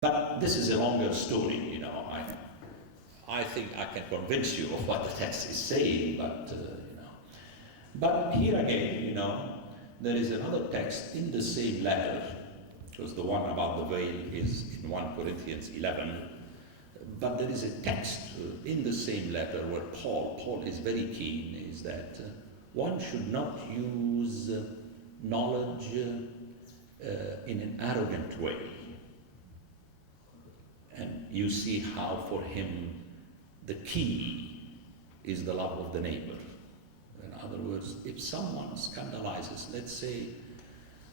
But this is a longer story, you know. I think I can convince you of what the text is saying, but, you know. But here again, you know, there is another text in the same letter, because the one about the veil is in 1 Corinthians 11, but there is a text in the same letter where Paul is very keen, is that one should not use knowledge in an arrogant way. And you see how for him the key is the love of the neighbor. In other words, if someone scandalizes, let's say,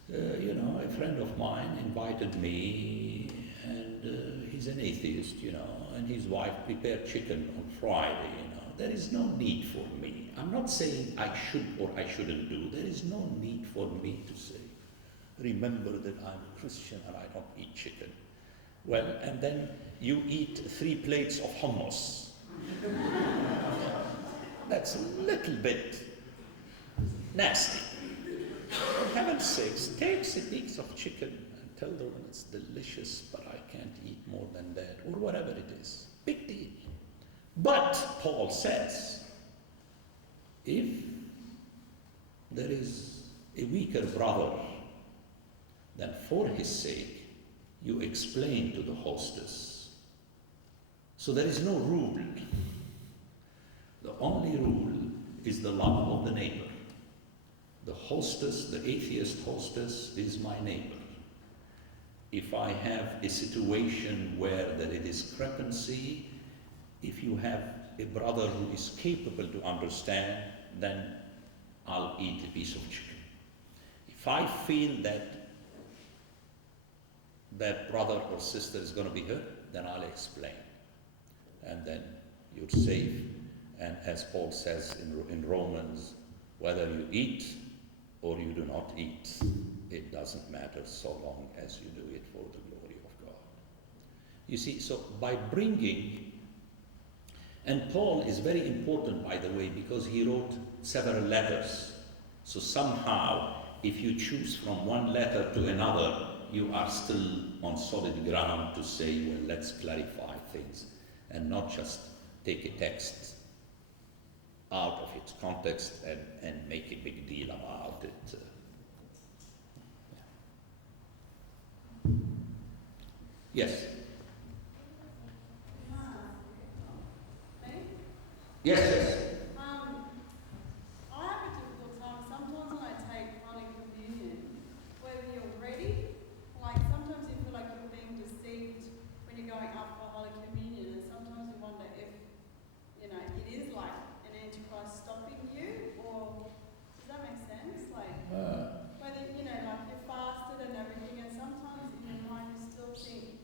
you know, a friend of mine invited me, and he's an atheist, you know, and his wife prepared chicken on Friday, you know. There is no need for me. I'm not saying I should or I shouldn't do. There is no need for me to say, remember that I'm a Christian and I don't eat chicken. Well, and then you eat 3 plates of hummus. That's a little bit nasty. For heaven's sakes, take a piece of chicken and tell the woman it's delicious, but I can't eat more than that, or whatever it is. Big deal. But Paul says, if there is a weaker brother, then for his sake, you explain to the hostess. So there is no rule. The only rule is the love of the neighbor. The hostess, the atheist hostess, is my neighbor. If I have a situation where there is discrepancy, if you have a brother who is capable to understand, then I'll eat a piece of chicken. If I feel that that brother or sister is going to be hurt, then I'll explain. And then you're safe. And as Paul says in Romans, whether you eat or you do not eat, it doesn't matter so long as you do it for the glory of God. You see, so by bringing, and Paul is very important, by the way, because he wrote several letters. So somehow, if you choose from one letter to another, you are still on solid ground to say, well, let's clarify things and not just take a text out of its context and make a big deal about it. Yes? Yes. I have a difficult time sometimes when I take Holy Communion, whether you're ready, like sometimes you feel like you're being deceived when you're going up for Holy Communion, and sometimes you wonder if, you know, it is like an Antichrist stopping you, or does that make sense? Like, whether, you know, like you're fasted and everything, and sometimes in your mind you still think,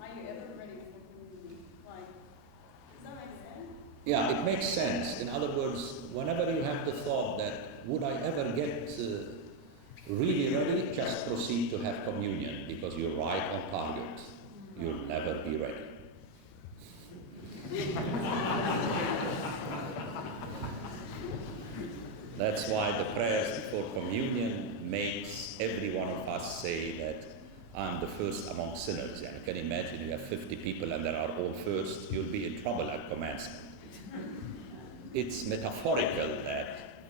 are you ever ready for communion? Like, does that make sense? Yeah, it makes sense. In other words, whenever you have the thought that, would I ever get really ready, just proceed to have communion, because you're right on target. You'll never be ready. That's why the prayers before communion makes every one of us say that I'm the first among sinners. Yeah, you can imagine you have 50 people and there are all first, you'll be in trouble at commencement. It's metaphorical that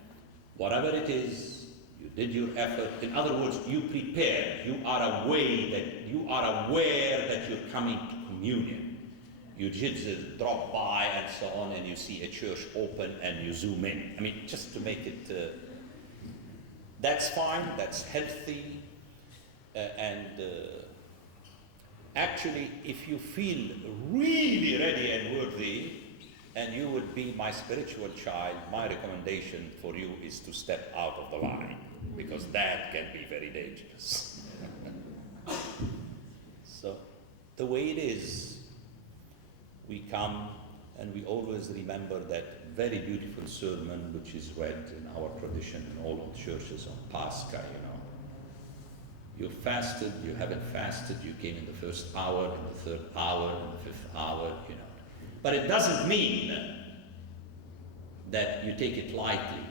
whatever it is, you did your effort. In other words, you prepared. You are aware that you're coming to communion. You just drop by and so on, and you see a church open and you zoom in. I mean, just to make it, that's fine, that's healthy, and actually, if you feel really ready and worthy, and you would be my spiritual child, my recommendation for you is to step out of the line, because that can be very dangerous. So, the way it is, we come and we always remember that very beautiful sermon which is read in our tradition in all of churches on Pascha, you know. You fasted, you haven't fasted, you came in the first hour, in the third hour, in the fifth hour, you know. But it doesn't mean that you take it lightly.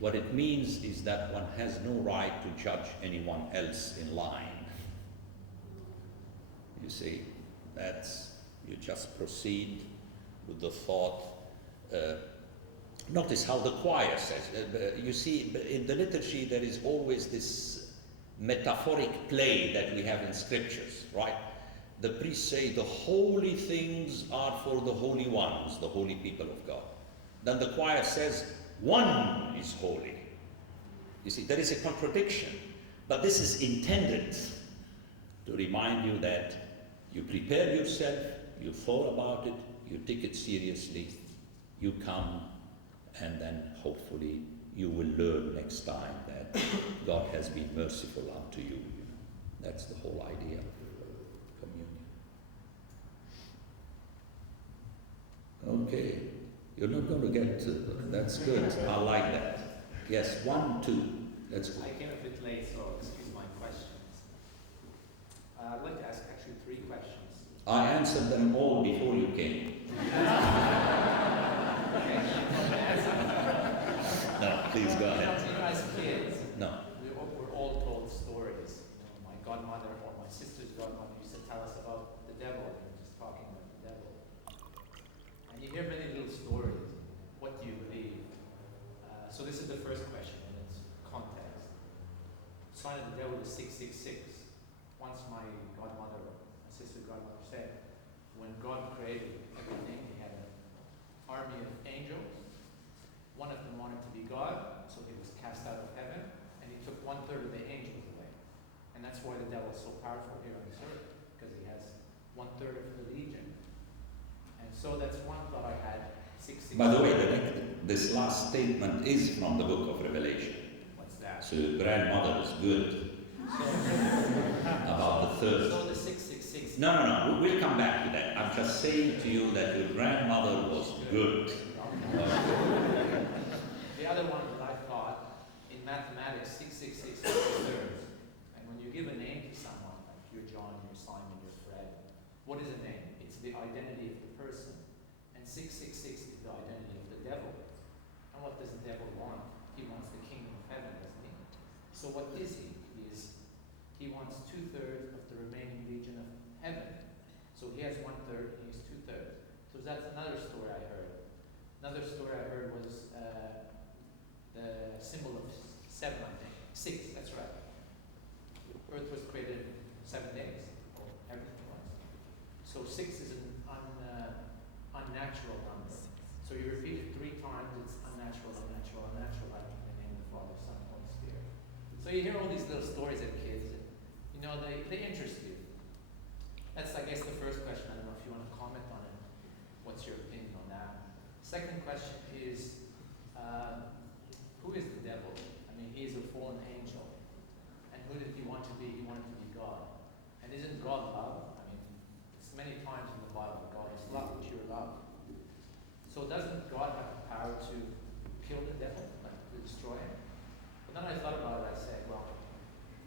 What it means is that one has no right to judge anyone else in line. You see, That's, you just proceed with the thought. Notice how the choir says, you see, in the liturgy there is always this metaphoric play that we have in scriptures, right? The priests say the holy things are for the holy ones, the holy people of God. Then the choir says, one is holy. You see, there is a contradiction, but this is intended to remind you that you prepare yourself, you thought about it, you take it seriously, you come, and then hopefully you will learn next time that God has been merciful unto you. That's the whole idea of communion. Okay, you're not going to get to, that's good, I like that. Yes, 1, 2, let's go. I came a bit late, so excuse my questions. I'd like to ask actually 3 questions. I answered them all before you came. No, please go ahead. You know, as kids, No. we're all told stories. You know, my godmother or my sister's godmother used to tell us about the devil. We were just talking about the devil. And you hear many little stories. What do you believe? So this is the first question, and it's context. Sign of the devil is 666. Once my godmother, my sister's godmother said, when God created everything, he had an army of angels. One of them wanted to be God, so he was cast out of heaven, and he took 1/3 of the angels away. And that's why the devil is so powerful here on this earth, because he has 1/3 of the legion. And so that's one thought I had. 666. By the way, this last statement is from the book of Revelation. What's that? So grandmother is good about the third. So the 666. No, we'll come back to that. I'm just saying to you that your grandmother was good. The other one that I thought, in mathematics, 666 is 2/3. And when you give a name to someone, like you're John, you're Simon, you're Fred, what is a name? It's the identity of the person. And 666 is the identity of the devil. And what does the devil want? He wants the kingdom of heaven, doesn't he? So what is he? He wants 2/3 of the remaining legion of heaven. So he has 1/3 and he's 2/3. So that's another story I heard. Another story I heard was the symbol of 7, I think. 6, that's right. Earth was created in 7 days. Everything was. So 6 is an unnatural number. So you repeat it 3 times, it's unnatural, unnatural, unnatural. I in the name of the Father, Son, and Holy Spirit. So you hear all these little stories of kids, and, you know, they interest you. That's, I guess, the first question. I don't know if you want to comment on it. What's your opinion on that? Second question is, who is the devil? I mean, he is a fallen angel. And who did he want to be? He wanted to be God. And isn't God love? I mean, it's many times in the Bible, God is love, pure love. So doesn't God have the power to kill the devil, like to destroy him? But then I thought about it, I said, well,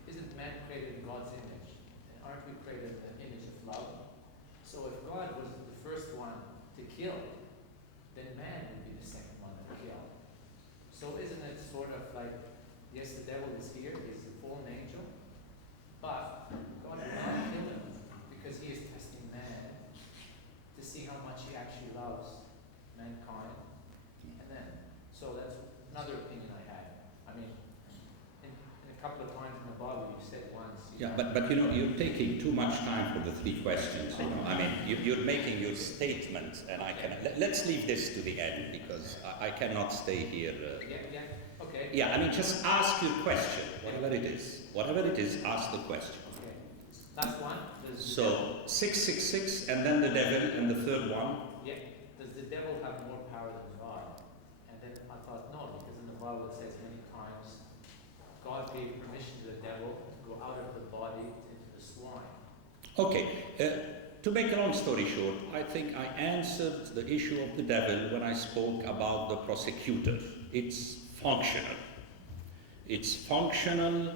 isn't man created in God's image? And aren't we created in the image of love? So if God was the first one to kill, then man would be the second one to kill. So isn't it sort of like, yes, the devil is here, he's a fallen angel, but God will not kill him because he is testing man to see how much he actually loves mankind. And then, so that's another opinion I had. I mean, in a couple of times in the Bible you said once. Yeah, but you know, you're taking too much time for the 3 questions. You know, I mean, you're making your statement, and I can let's leave this to the end because I cannot stay here. Okay. Yeah, I mean, just ask your question, whatever it is. Whatever it is, ask the question. Okay. Last one. So 666, and then the devil, and the third one. Yeah. Does the devil have more power than God? And then I thought no, because in the Bible it says many times God gave permission to the devil to go out of the body into the swine. Okay, to make a long story short, I think I answered the issue of the devil when I spoke about the prosecutor. It's functional. It's functional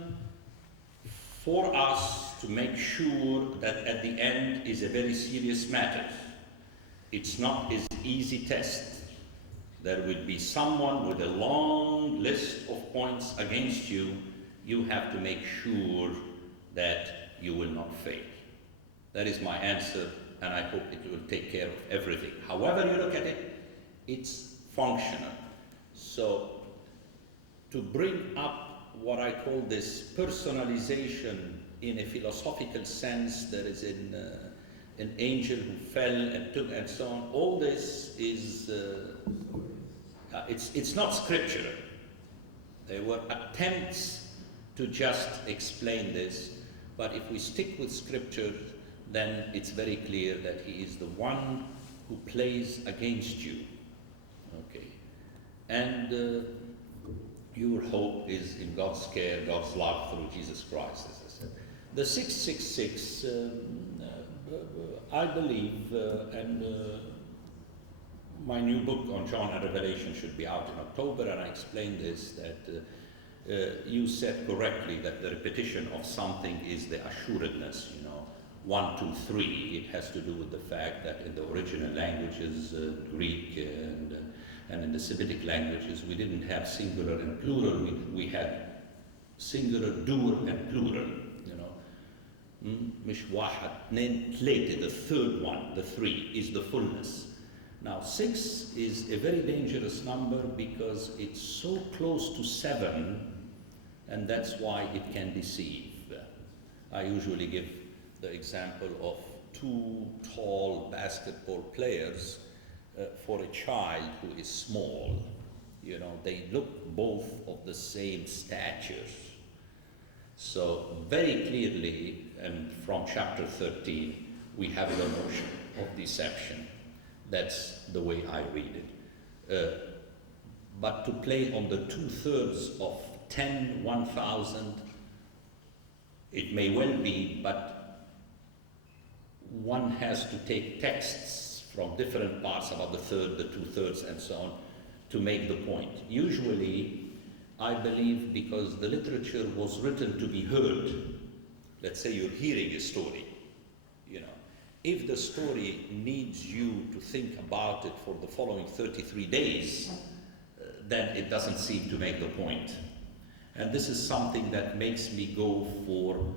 for us to make sure that at the end is a very serious matter. It's not an easy test. There will be someone with a long list of points against you. You have to make sure that you will not fail. That is my answer, and I hope it will take care of everything. However you look at it, it's functional. So to bring up what I call this personalization in a philosophical sense, there is an angel who fell and took and so on, all this is, it's not scriptural. There were attempts to just explain this, but if we stick with scripture, then it's very clear that he is the one who plays against you. Okay. And your hope is in God's care, God's love through Jesus Christ, as I said. The 666, I believe, and my new book on John and Revelation should be out in October, and I explained this, that you said correctly that the repetition of something is the assuredness, 1, 2, 3. It has to do with the fact that in the original languages, Greek and in the Semitic languages, we didn't have singular and plural, we had singular, dual and plural, مش واحد اثنين ثلاثة, the third one, the 3, is the fullness. Now 6 is a very dangerous number because it's so close to 7, and that's why it can deceive. I usually give the example of 2 tall basketball players for a child who is small. They look both of the same stature. So very clearly, and from chapter 13, we have the notion of deception. That's the way I read it. But to play on the 2/3 of 10, 1,000, it may well be, but one has to take texts from different parts about the 1/3, the 2/3, and so on, to make the point. Usually, I believe because the literature was written to be heard. Let's say you're hearing a story, If the story needs you to think about it for the following 33 days, then it doesn't seem to make the point. And this is something that makes me go for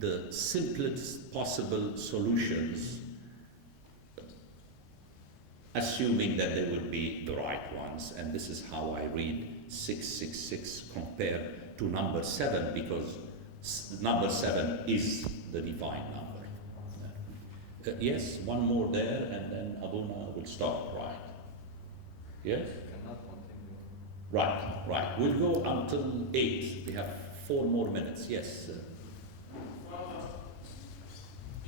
the simplest possible solutions, assuming that they will be the right ones. And this is how I read 666 compared to number 7, because number 7 is the divine number. Yes, one more there, and then Abuna will stop, right? Yes? Cannot continue. Right. We'll go until 8. We have 4 more minutes. Yes.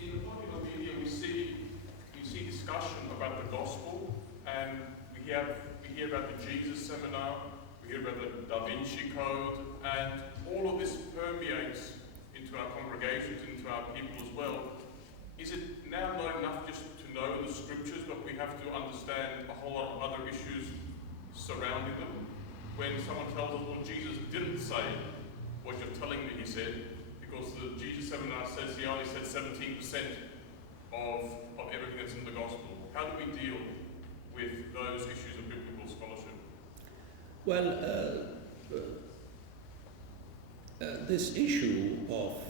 In the popular media, we see discussion about the gospel, and we hear about the Jesus seminar, we hear about the Da Vinci Code, and all of this permeates into our congregations, into our people as well. Is it now not enough just to know the scriptures, but we have to understand a whole lot of other issues surrounding them? When someone tells us, well, Jesus didn't say what you're telling me he said, because the Jesus seminar says he only said 17% of everything that's in the gospel. How do we deal with those issues of biblical scholarship? Well, this issue of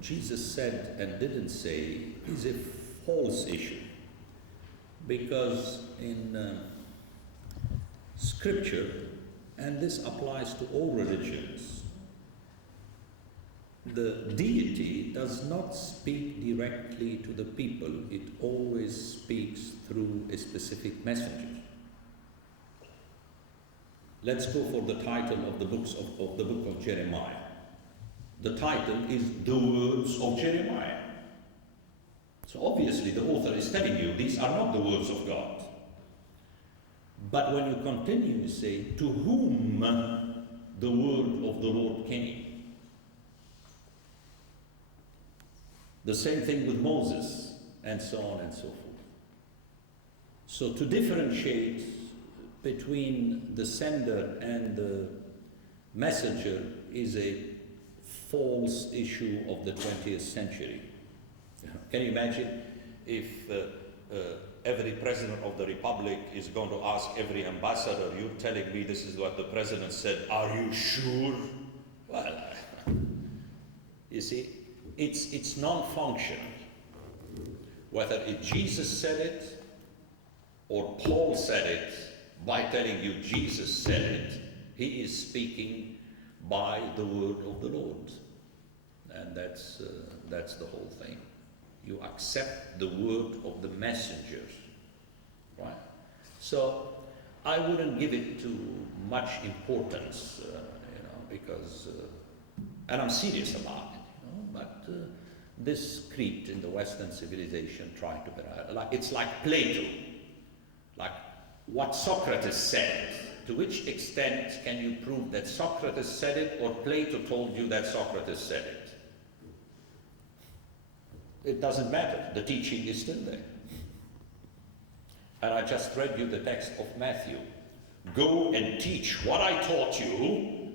Jesus said and didn't say is a false issue, because in scripture, and this applies to all religions, the deity does not speak directly to the people. It always speaks through a specific messenger. Let's go for the title of the book of Jeremiah. The title is The Words of Jeremiah. So obviously the author is telling you these are not the words of God. But when you continue, you say, to whom the word of the Lord came. The same thing with Moses, and so on and so forth. So to differentiate between the sender and the messenger is a false issue of the 20th century. Can you imagine if every president of the republic is going to ask every ambassador, you're telling me this is what the president said, are you sure? Well, you see, it's non-functional. whether Jesus said it or Paul said it, by telling you Jesus said it, he is speaking by the word of the Lord. And that's the whole thing. You accept the word of the messengers, right? So I wouldn't give it too much importance, because, and I'm serious about it, but this creed in the Western civilization trying to be, it's like Plato, like what Socrates said. To which extent can you prove that Socrates said it or Plato told you that Socrates said it? It doesn't matter. The teaching is still there. And I just read you the text of Matthew. Go and teach what I taught you,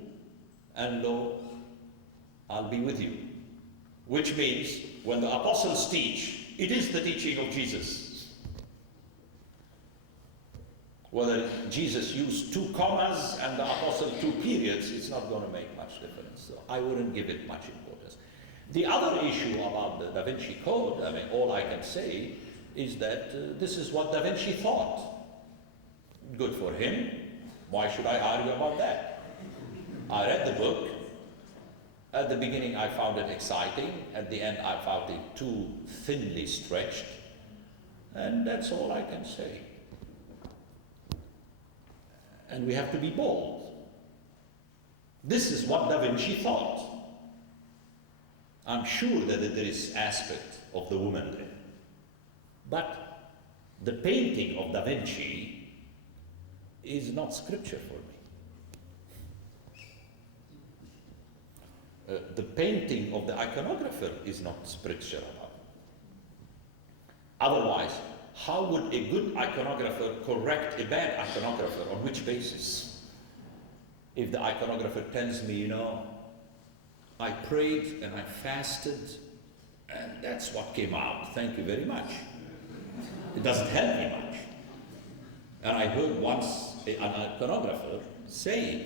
and lo, I'll be with you. Which means, when the apostles teach, it is the teaching of Jesus. Whether Jesus used 2 commas and the apostle 2 periods, it's not going to make much difference. So I wouldn't give it much importance. The other issue about the Da Vinci Code, all I can say is that this is what Da Vinci thought. Good for him. Why should I argue about that? I read the book. At the beginning I found it exciting. At the end I found it too thinly stretched. And that's all I can say. And we have to be bold. This is what Da Vinci thought. I'm sure that there is aspect of the woman there. But the painting of Da Vinci is not scripture for me. The painting of the iconographer is not scripture about. Otherwise, how would a good iconographer correct a bad iconographer? On which basis? If the iconographer tells me, I prayed and I fasted and that's what came out, thank you very much. It doesn't help me much. And I heard once an iconographer saying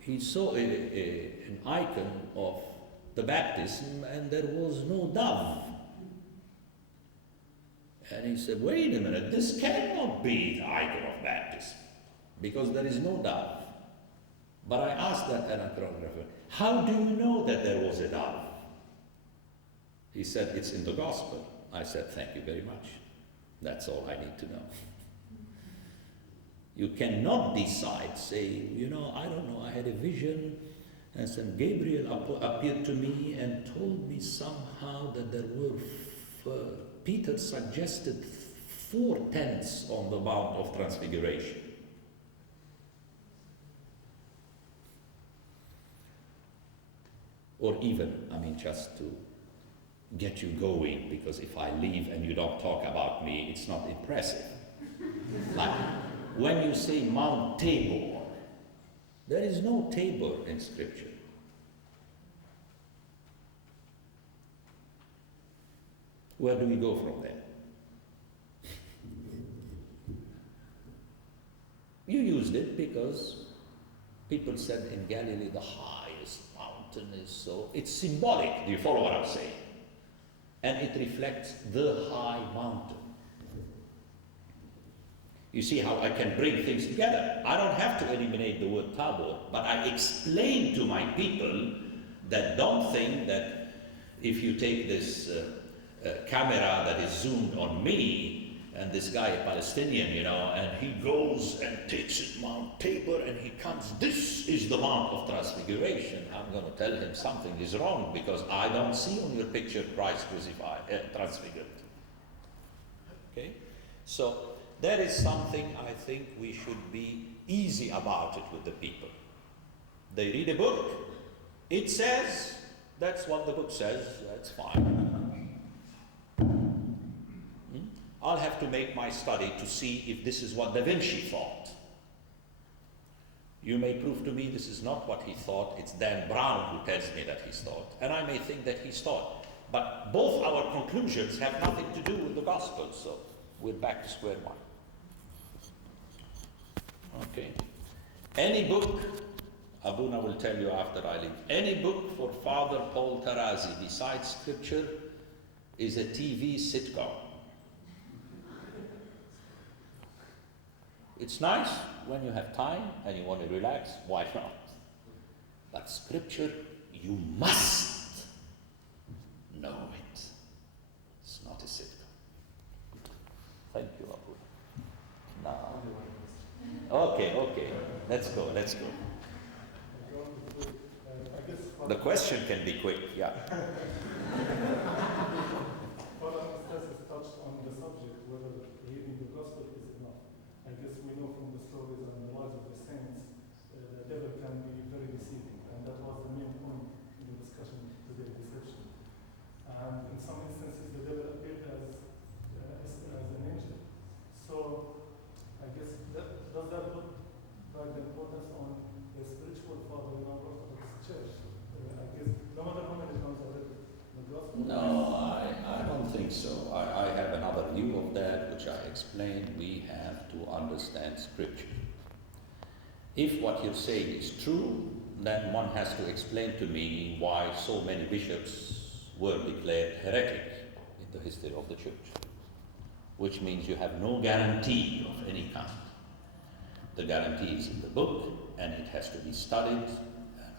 he saw an icon of the baptism and there was no dove. And he said, wait a minute, this cannot be the icon of baptism because there is no dove. But I asked that iconographer, how do you know that there was a dove? He said, it's in the gospel. I said, thank you very much. That's all I need to know. You cannot decide, say, I don't know, I had a vision and St. Gabriel appeared to me and told me somehow that there were, Peter suggested 4 tents on the Mount of Transfiguration. Or even, just to get you going, because if I leave and you don't talk about me, it's not impressive. Like, when you say Mount Tabor, there is no Tabor in Scripture. Where do we go from there? You used it because people said in Galilee the highest mountain is so. It's symbolic. Do you follow what I'm saying? And it reflects the high mountain. You see how I can bring things together. I don't have to eliminate the word Tabor, but I explain to my people that don't think that if you take this camera that is zoomed on me, and this guy, a Palestinian, and he goes and takes it Mount Tabor and he comes, this is the Mount of Transfiguration. I'm going to tell him something is wrong because I don't see on your picture Christ crucified, transfigured. Okay? So that is something I think we should be easy about it with the people. They read a book, it says, that's what the book says, that's fine. I'll have to make my study to see if this is what Da Vinci thought. You may prove to me this is not what he thought, it's Dan Brown who tells me that he's thought, and I may think that he's thought. But both our conclusions have nothing to do with the gospel, so we're back to square one. Okay. Any book, Abuna will tell you after I leave, any book for Father Paul Tarazi besides scripture is a TV sitcom. It's nice when you have time and you want to relax, why not? But scripture, you must know it. It's not a sitcom. Thank you, Abu. Now, okay, let's go. The question can be quick, yeah. Father Anastas touched on the subject whether reading the gospel is enough. I guess we know from the stories and the lives of the saints, the devil can be very deceiving, and that was the main point in the discussion today, deception. And in some instances, the devil appeared as an angel. So I guess does that put back the importance on the spiritual father in our Orthodox Church? I guess no matter how many times I read the gospel. No, I don't think so. I have another view of that, which I explained. We have to understand scripture. If what you're saying is true, then one has to explain to me why so many bishops were declared heretic in the history of the church, which means you have no guarantee of any kind. The guarantee is in the book, and it has to be studied.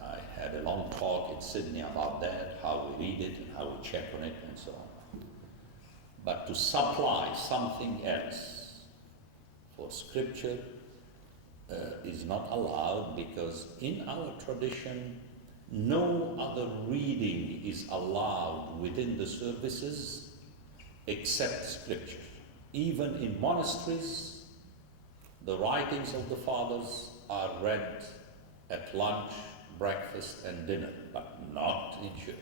I had a long talk in Sydney about that, how we read it and how we check on it and so on. But to supply something else for scripture is not allowed, because in our tradition no other reading is allowed within the services except scripture. Even in monasteries, the writings of the fathers are read at lunch, breakfast and dinner, but not in church.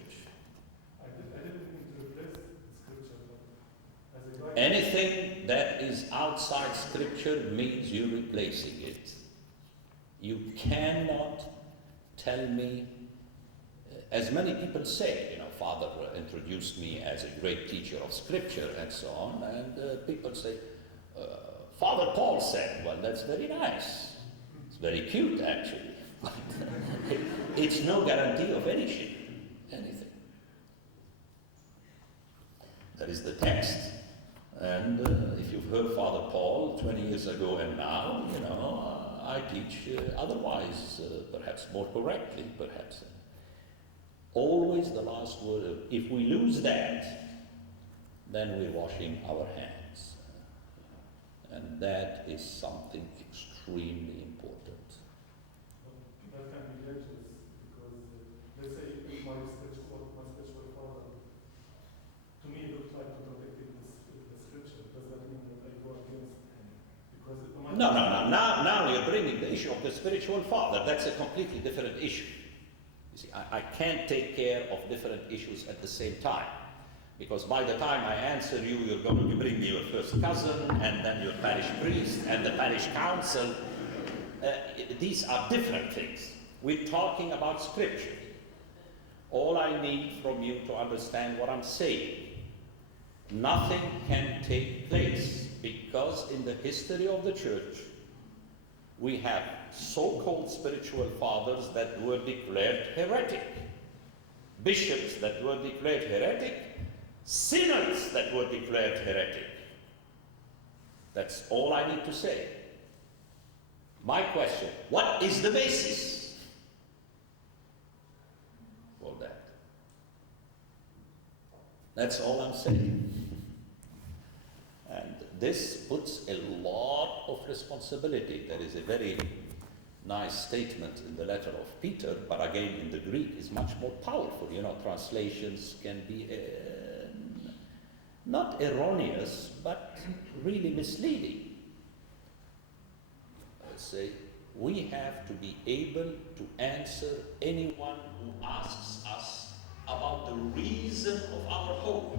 I didn't mean to replace scripture, but as a guide. Anything that is outside scripture means you're replacing it. You cannot tell me, as many people say, Father introduced me as a great teacher of scripture and so on, and people say, Father Paul said, well, that's very nice. It's very cute, actually. It's no guarantee of anything. That is the text. And if you've heard Father Paul 20 years ago and now, I teach otherwise, perhaps more correctly, perhaps. Always the last word. If we lose that, then we're washing our hands. And that is something extremely important. That can be dangerous, because let's say if my spiritual father, to me, looked like contradicting the scripture. Does that mean that I go against him? Because No. Now you're bringing the issue of the spiritual father. That's a completely different issue. You see, I can't take care of different issues at the same time. Because by the time I answer you, you're going to bring me your first cousin, and then your parish priest, and the parish council. These are different things. We're talking about scripture. All I need from you to understand what I'm saying. Nothing can take place, because in the history of the church, we have so-called spiritual fathers that were declared heretic, bishops that were declared heretic, synods that were declared heretic. That's all I need to say. My question, what is the basis for that? That's all I'm saying. And this puts a lot of responsibility. There is a very nice statement in the letter of Peter, but again in the Greek is much more powerful. Translations can be not erroneous, but really misleading. Say, we have to be able to answer anyone who asks us about the reason of our hope.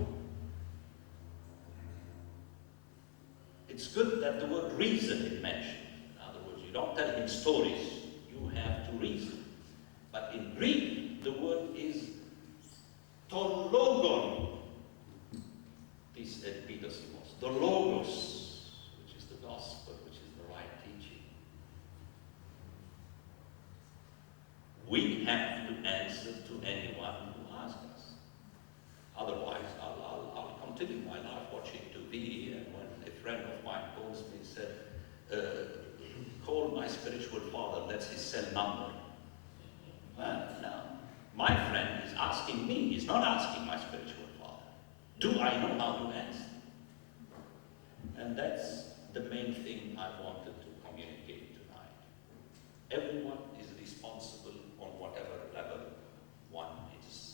It's good that the word reason is mentioned. In other words, you don't tell him stories, you have to reason. But in Greek, the word is to logon. The logos, which is the gospel, which is the right teaching. We have to answer to anyone who asks us. Otherwise, I'll continue my life watching TV, and when a friend of mine calls me and said, that's his cell number. Well, no. My friend is asking me, he's not asking my spiritual father. Do I know how to answer? And that's the main thing I wanted to communicate tonight. Everyone is responsible on whatever level one is.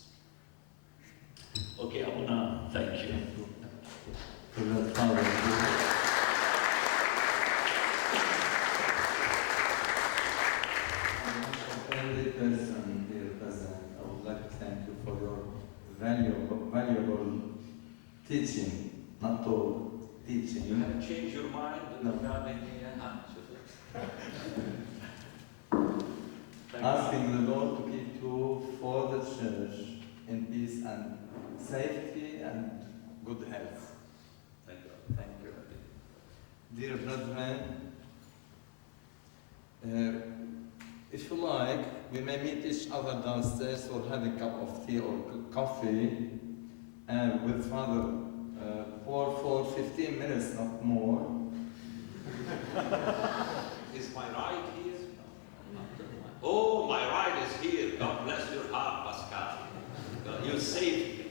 Okay, Abuna, thank you. Every person here present, I would like to thank you for your valuable teaching, not to teaching. You haven't changed your mind regarding the Asking the Lord to keep you for the church in peace and safety and good health. Thank you. Thank you. Dear brethren, if you like, we may meet each other downstairs or have a cup of tea or coffee with Father for 15 minutes, not more. Is my ride here? No. Oh, my ride is here. God bless your heart, Pascal. You saved me.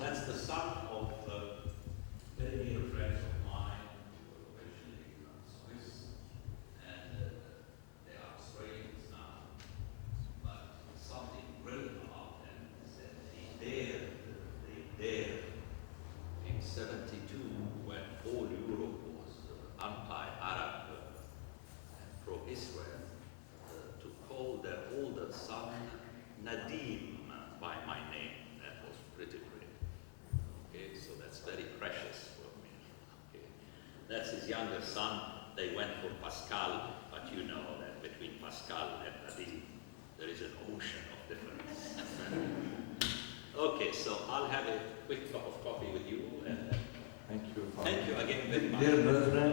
That's the son of very dear friends of mine who were originally from Swiss, and they are Australians now. But something brilliant about them is that they dared in 72, when all Europe was anti-Arab and pro-Israel, to call their older son Nadim by my name. That was pretty great. Okay, so that's very precious for me. Okay, that's his younger son. They went for Pascal, but you know that between Pascal and Nadim, there is an ocean of difference. Okay, so I'll have a quick cup of coffee with you. And Thank you, Father. thank you again very much. Dear brethren,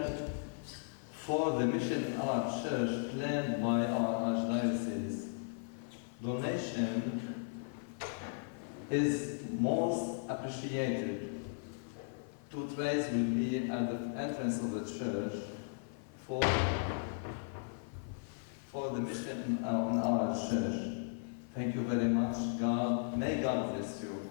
for the mission in our church planned by our archdiocese, donation is most appreciated. 2 trays will be at the entrance of the church for the mission in our church. Thank you very much. May God bless you.